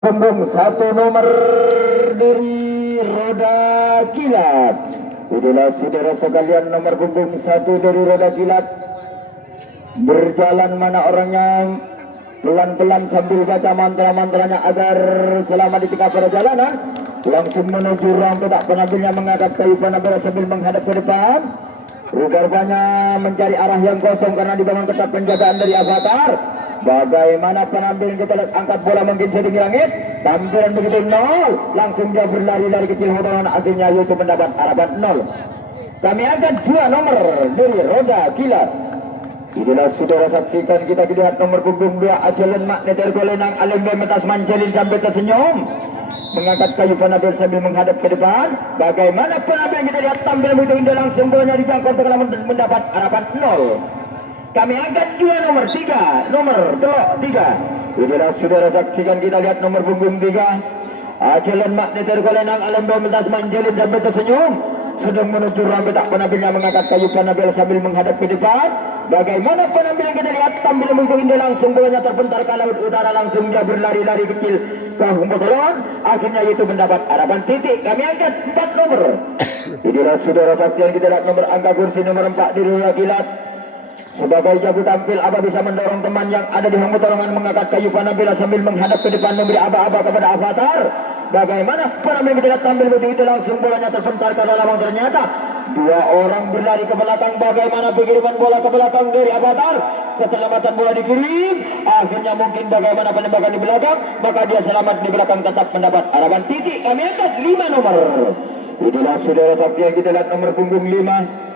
Punggung satu nomor dari Roda Kilat. Inilah saudara sekalian nomor punggung satu dari Roda Kilat. Berjalan mana orangnya pelan-pelan sambil baca mantra-mantranya agar selama di tengah perjalanan langsung menuju ruang petak penambilnya mengangkat kayu panabel sambil menghadap ke depan. Rupanya mencari arah yang kosong karena dibangun ketat penjagaan dari avatar. Bagaimana penampilan kita lihat, angkat bola mungkin setinggi langit, tampilan begitu nol, langsung dia berlari dari kecil motoran akhirnya yaitu mendapat harapan nol. Kami angkat dua nomor dari Roda Kilat. Inilah saudara saksikan, kita lihat nomor punggung 2 Acelen Magneter Golenang Alembe Metas Manjelin sampai tersenyum mengangkat kayu panabel sambil menghadap ke depan. Bagaimana penampilan kita lihat, tampil begitu indah, langsung bolanya dijangkau telah mendapat harapan nol. Kami angkat dua nomor 3 inilah saudara saksikan, kita lihat nomor punggung 3 Acelen Magneter Golenang Alembe Metas Manjelin sampai tersenyum sedang menuju ruang petak penampilannya mengangkat kayu panabel sambil menghadap ke depan. Bagaimana penampilan kita lihat, tampil begitu indah, langsung bolanya terpentar ke laut utara, langsung dia berlari-lari kecil ke Humbotoron, akhirnya itu mendapat harapan titik. Kami angkat 4 nomor. Inilah saudara saksikan, kita lihat nomor angka kursi nomor 4 di Roda Kilat. Sebagai jago tampil, Aba bisa mendorong teman yang ada di Humbotoron mengangkat kayu panabel sambil menghadap ke depan memberi aba-aba kepada avatar. Bagaimana penampilan kita lihat, tampil begitu langsung bolanya terpentar ke dalam, ternyata dua orang berlari ke belakang. Bagaimana pengiriman bola ke belakang dari avatar, keselamatan bola dikirim, akhirnya mungkin bagaimana penembakan di belakang, maka dia selamat di belakang tetap mendapat harapan titik. Kami angkat 5 nomor. Itulah saudara saksi yang kita lihat nomor punggung 5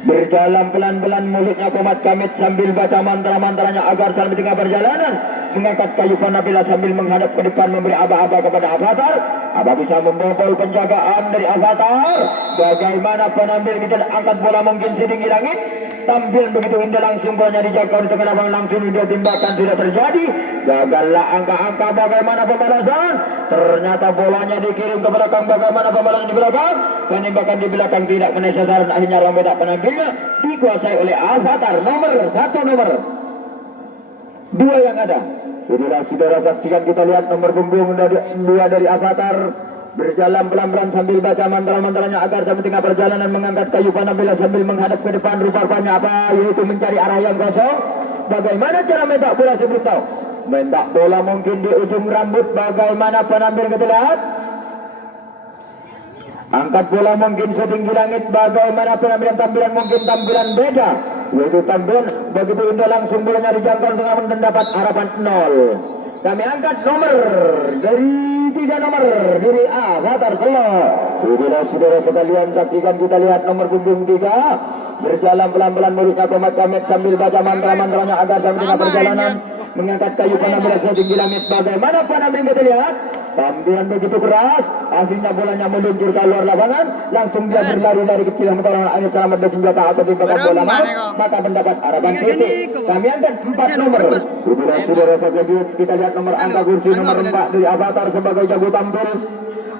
berjalan pelan-pelan, mulutnya komat kamit sambil baca mantra-mantranya agar sampai tengah perjalanan mengangkat kayu panabila sambil menghadap ke depan memberi aba-aba kepada avatar. Aba bisa membobol penjagaan dari avatar. Bagaimana penambil kita angkat bola mungkin setinggi langit, tampil begitu indah, langsung bolanya dijangkau di tengah lapangan, langsung dia timbakan, tidak terjadi. Gagallah angka-angka, bagaimana pembalasan, ternyata bolanya dikirim ke belakang. Bagaimana pembalasan di belakang, penembakan di belakang tidak menaik sasaran, akhirnya ruang petak penambilnya dikuasai oleh avatar nomor 2 yang ada. Inilah saudara saksikan, kita lihat nomor punggung 2 dari avatar berjalan pelan-pelan sambil baca mantra-mantranya agar sampai tengah perjalanan mengangkat kayu panabila sambil menghadap ke depan. Rupanya apa, yaitu mencari arah yang kosong. Bagaimana cara mentak bola sebelum tahu, mentak bola mungkin di ujung rambut. Bagaimana penampilan kita lihat, angkat bola mungkin setinggi langit. Bagaimana tampilan mungkin tampilan beda, yaitu tampilan begitu indah, langsung bolanya dijangkau dengan mendapat harapan nol. Kami angkat nomor dari 3 nomor dari avatar telur. Inilah saudara sekalian saksikan, kita lihat nomor punggung 3 berjalan pelan-pelan, mulutnya komat kamit sambil baca mantra-mantranya agar sampai tengah perjalanan mengangkat kayu panabila setinggi langit. Bagaimana panabila kita lihat, tampilan begitu keras, akhirnya bolanya meluncur ke luar lapangan, langsung dia berlari dari kecil motoran akhirnya selamat bersenjata atau tembakan bola maut, maka mendapat harapan titik. Kami angkat 4 nomor. Itulah saudara sekalian, kita lihat nomor angka kursi nomor 4 dari avatar sebagai jago tampil.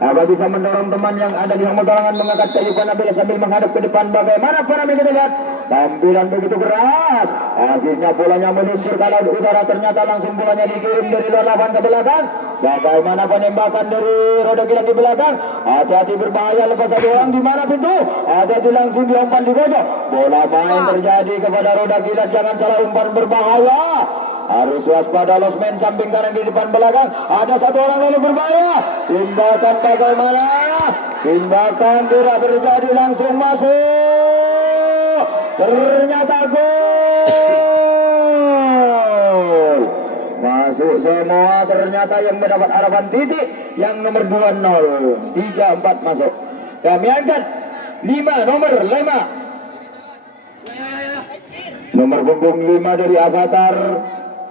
Aba bisa mendorong teman yang ada di motorangan mengangkat kayu panabila sambil menghadap ke depan. Bagaimana panabila kita lihat, tampilan begitu keras, akhirnya bolanya meluncur ke laut utara, ternyata langsung bolanya dikirim dari luar lapangan ke belakang. Bagaimana penembakan dari Roda Kilat di belakang, hati-hati berbahaya, lepas satu orang di mana pintu, hati-hati langsung diumpan di pojok. Bola main terjadi kepada Roda Kilat, jangan salah umpan, berbahaya. Harus waspada losmen samping kanan di depan belakang, ada satu orang lalu berbahaya. Timbakan bagaimana, timbakan tidak terjadi, langsung masuk, ternyata gol. Masuk semua, ternyata yang mendapat harapan titik yang nomor 2-0, 3-4 masuk. Kami angkat 5 nomor 5 nomor punggung 5 dari avatar,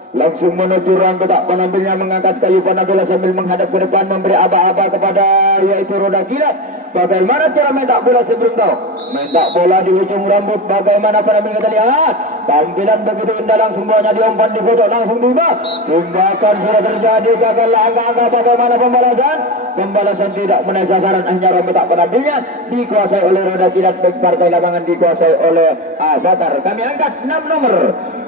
langsung menuju ruang petak penambilnya mengangkat kayu panabila sambil menghadap ke depan memberi aba-aba kepada yaitu Roda Kilat. Bagaimana cara mentak bola sebelum tahu, mentak bola di ujung rambut. Bagaimana penampilan kita lihat, Tampilan begitu indah langsung bolanya diumpan di foto langsung tiba. Tembakan sudah terjadi, gagal angka-angka bagaimana pembalasan? Pembalasan tidak menaik sasaran, hanya Rombet tak penambilnya dikuasai oleh roda kilat baik partai lapangan dikuasai oleh Avatar. Kami angkat 6 nomor.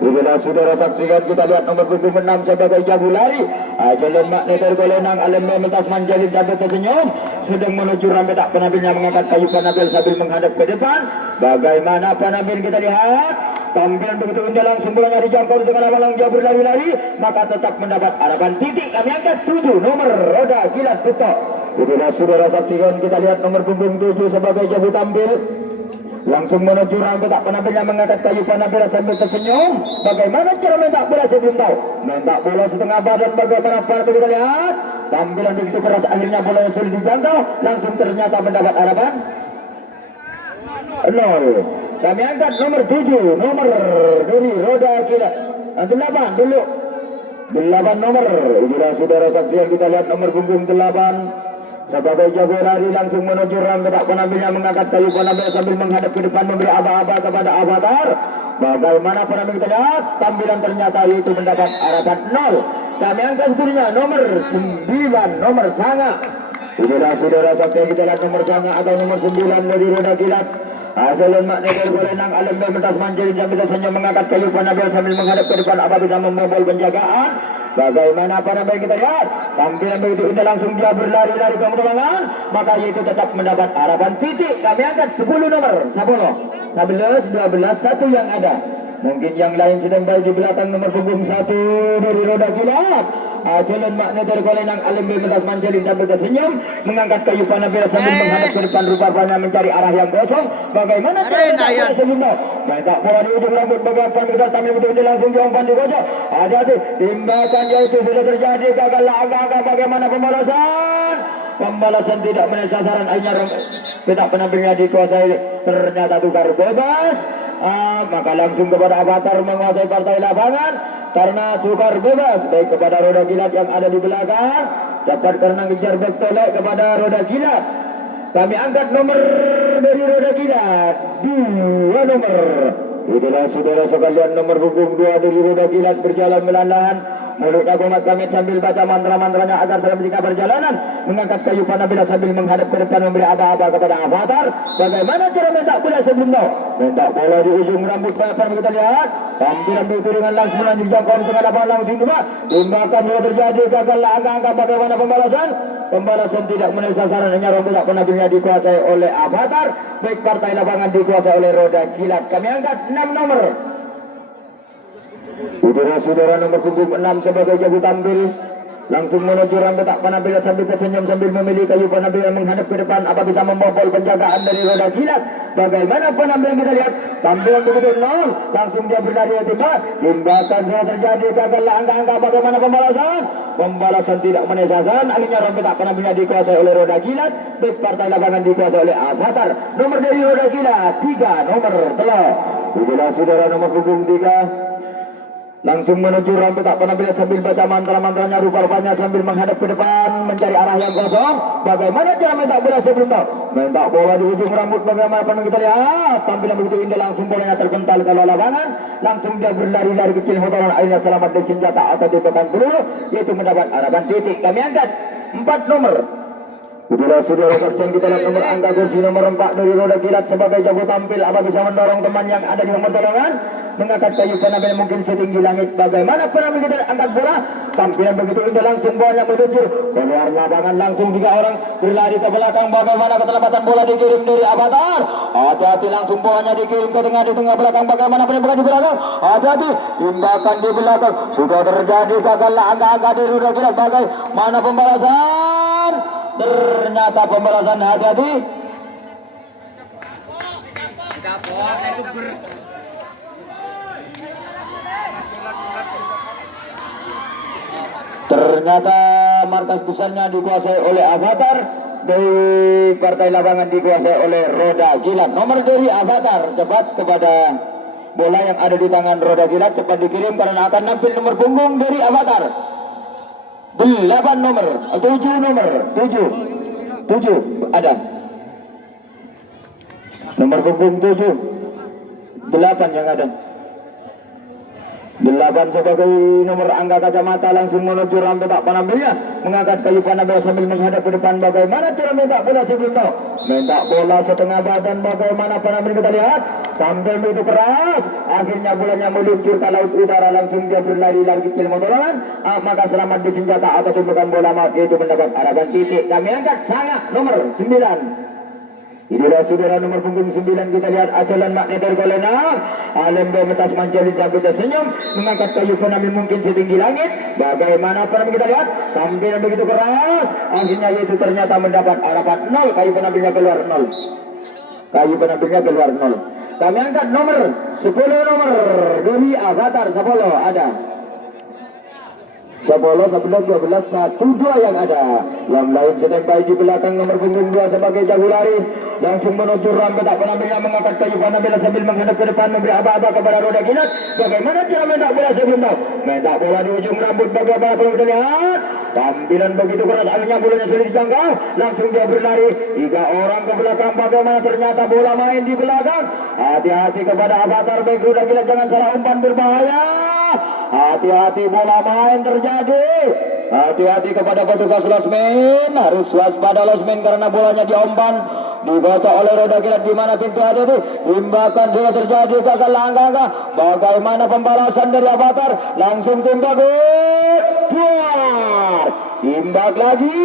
Bila saudara saksikan kita lihat nomor punggung 6 sebagai jago lari. Jalan makna tergolenang alam memetas manjalin sambil tersenyum sedang menuju Rombet tak penambilnya mengangkat kayu penambil sambil menghadap ke depan. Bagaimana penambil kita lihat? Tampilan begitu indah langsung bolanya dijangkau di tengah lapangan jauh berlari-lari maka tetap mendapat harapan titik. Kami angkat 7 nomor roda kilat betok. Itulah saudara saksikan kita lihat nomor punggung 7 sebagai jabu tampil langsung menuju Rombet tak penambilnya mengangkat kayu penambil sambil tersenyum. Bagaimana cara mentak bola saya belum tahu. Mentak bola setengah badan bagaimana penambil kita lihat. Tampilan begitu keras akhirnya bola yang sulit dijangkau langsung ternyata mendapat harapan 0. Kami angkat nomor 7 nomor dari roda kilat 8 dulu 8 nomor. Itulah saudara saksikan kita lihat nomor punggung 8 sebagai jago lari langsung menuju Rombet tak penambilnya mengangkat kayu penambil sambil menghadap ke depan memberi aba-aba kepada Avatar. Bagaimana penambil kita lihat tampilan ternyata itu mendapat harapan 0. Kami angkat sepuluhnya nomor 9 nomor Sanga. Itulah saudara saksikan kita lihat nomor Sanga atau nomor 9 dari roda kilat. Jalan makna tergolenang alam memetas manjalin sambil tersenyum mengangkat kayu penambil sambil menghadap ke depan apa bisa membobol penjagaan. Bagaimana penambil kita lihat tampilan begitu indah langsung dia berlari-lari ke lapangan maka itu tetap mendapat harapan titik. Kami angkat 10 nomor 10 11 12 1 yang ada. Mungkin yang lain sedang baik di belakang nomor punggung 1 dari roda kilat. Jalan makna tergolenang alam memetas manjalin sambil tersenyum mengangkat kayu penambil sambil menghadap ke depan rupanya mencari arah yang kosong. Bagaimana cara sebelumnya mentak bola di ujung rambut bagaimana kita tampil betul langsung diumpan di pojok. Hati-hati timbakan yaitu sudah terjadi gagal angka-angka bagaimana pembalasan tidak menaik sasaran akhirnya petak penambilnya dikuasai ternyata tukar bebas. Maka langsung kepada Avatar menguasai partai lapangan karena tukar bebas baik kepada roda kilat yang ada di belakang cepat karena ngejar bektolek kepada roda kilat. Kami angkat nomor dari roda kilat 2 nomor. Itulah saudara sekalian nomor punggung 2 dari roda kilat berjalan melandang mulutnya komat kami sambil baca mantra-mantranya agar saya menjaga perjalanan mengangkat kayu panabila sambil menghadap ke depan memberi aba-aba kepada Avatar. Bagaimana cara mentak bola sebelum tahu mentak bola di ujung rambut apa kita lihat tampilan begitu dengan langsung melanjut jangkauan di tengah lapangan langsung cuma tembakan yang terjadi gagal angka-angka bagaimana pembalasan tidak menaik sasaran hanya Rombet tak penambilnya dikuasai oleh Avatar baik partai lapangan dikuasai oleh roda kilat. Kami angkat 6 nomor. Saudara nomor punggung 6 sebagai jago tampil langsung menuju Rombet tak penambil sambil tersenyum sambil memilih kayu penambil menghadap ke depan apa bisa membobol penjagaan dari roda kilat. Bagaimana penampilan kita lihat tampilan begitu 0 langsung dia berlari ke timba timbakan sudah terjadi gagal angka-angka bagaimana pembalasan tidak menaik sasaran akhirnya Rombet tak penambilnya dikuasai oleh roda kilat baik partai lapangan dikuasai oleh Avatar. Nomor dari roda kilat 3 nomor telah. Itulah saudara nomor punggung 3 langsung menuju Rombet tak penambil sambil baca mantra-mantranya rupa-rupanya sambil menghadap ke depan mencari arah yang kosong. Bagaimana cara mentak bola sebelum tahu mentak bola di ujung rambut bagaimana pernah kita lihat tampilan begitu indah langsung bolanya terpental ke lapangan langsung dia berlari-lari kecil motoran akhirnya selamat dari senjata atau ditekan peluru yaitu mendapat harapan titik. Kami angkat 4 nomor. Itulah saudara saksian kita lihat nomor angka kursi nomor 4 dari roda kilat sebagai jago tampil apa bisa mendorong teman yang ada di nomor tolongan mengangkat kayu penambil mungkin setinggi langit. Bagaimana penambil kita angkat bola tampilan begitu indah langsung bolanya meluncur keluar lapangan langsung 3 orang berlari ke belakang. Bagaimana keterlambatan bola dikirim dari Avatar. Hati-hati langsung bolanya dikirim ke tengah di tengah belakang. Bagaimana penembakan di belakang. Hati-hati timbakan di belakang sudah terjadi gagal angka-angka dari roda kilat. Bagaimana pembalasan ternyata pembalasan hati-hati ternyata markas besarnya dikuasai oleh Avatar dari partai lapangan dikuasai oleh roda kilat. Nomor dari Avatar cepat kepada bola yang ada di tangan roda kilat cepat dikirim karena akan nampil nomor punggung dari Avatar 8 nomor 7 nomor 7 ada nomor punggung 7 8 yang ada 8 sebagai nomor angka kacamata langsung menuju rampe tak penambilnya, mengangkat kayu panambil sambil menghadap ke depan. Bagaimana cara minta bola sebelum tahu minta bola setengah badan, bagaimana penambil kita lihat tampil begitu keras, akhirnya bolanya meluncur ke laut utara, langsung dia berlari lari kecil motoran, maka selamat di senjata ataupun bukan bola maut, yaitu mendapat harapan titik. Kami angkat sangat nomor 9. Inilah saudara nomor punggung 9, kita lihat acalan magnetar golena. Alem Bemetas Manjalin sambil tersenyum, mengangkat kayu penambil mungkin setinggi langit. Bagaimana penambil kita lihat tampil begitu keras, akhirnya yaitu ternyata mendapat harapan 0. Kayu penambilnya keluar 0. Kayu penambilnya keluar 0. Kami angkat nomor 10, nomor dari Avatar Sapolo ada 10, 11, 12, 1, 2 yang ada. Yang lain standby di belakang nomor punggung 2 sebagai jago lari. Langsung menuju rampe tak penambilnya, mengangkat kayu panambil sambil menghadap ke depan, memberi aba-aba kepada roda kilat. Bagaimana cara mentak bola sebelum tahu mentak bola di ujung rambut, bagaimana perlu terlihat tampilan begitu keras, akhirnya bolanya sulit dijangkau, langsung dia berlari 3 orang ke belakang. Bagaimana ternyata bola main di belakang. Hati-hati kepada Avatar baik roda kilat, jangan salah umpan berbahaya. Hati-hati bola main terjadi. Hati-hati kepada petugas losmen, harus waspada losmen karena bolanya diompan, dibaca oleh roda kilat. Di mana pintu ada itu, timbakan sudah terjadi, gagal langkah. Bagaimana pembalasan dari Avatar, langsung timbak keluar, timbak lagi,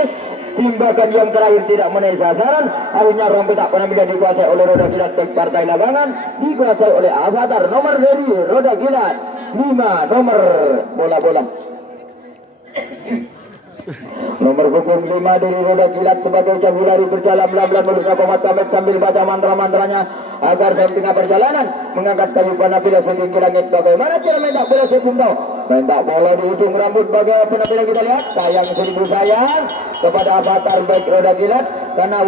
yes. Timbakan yang terakhir tidak menaik sasaran, akhirnya rompi tak penambilnya dikuasai oleh roda kilat baik partai lapangan, dikuasai oleh Avatar nomor dari roda kilat 5, nomor bola-bola nomor punggung 5 dari roda kilat sebagai jago lari berjalan pelan-pelan menuju komat kamet sambil baca mantra-mantranya agar sampai tengah perjalanan mengangkat kayu panambil setinggi langit. Bagaimana cara mentak bola sebelum tahu mentak bola di ujung rambut. Bagaimana penampilan kita lihat, sayang 1000 sayang kepada Avatar baik roda kilat karena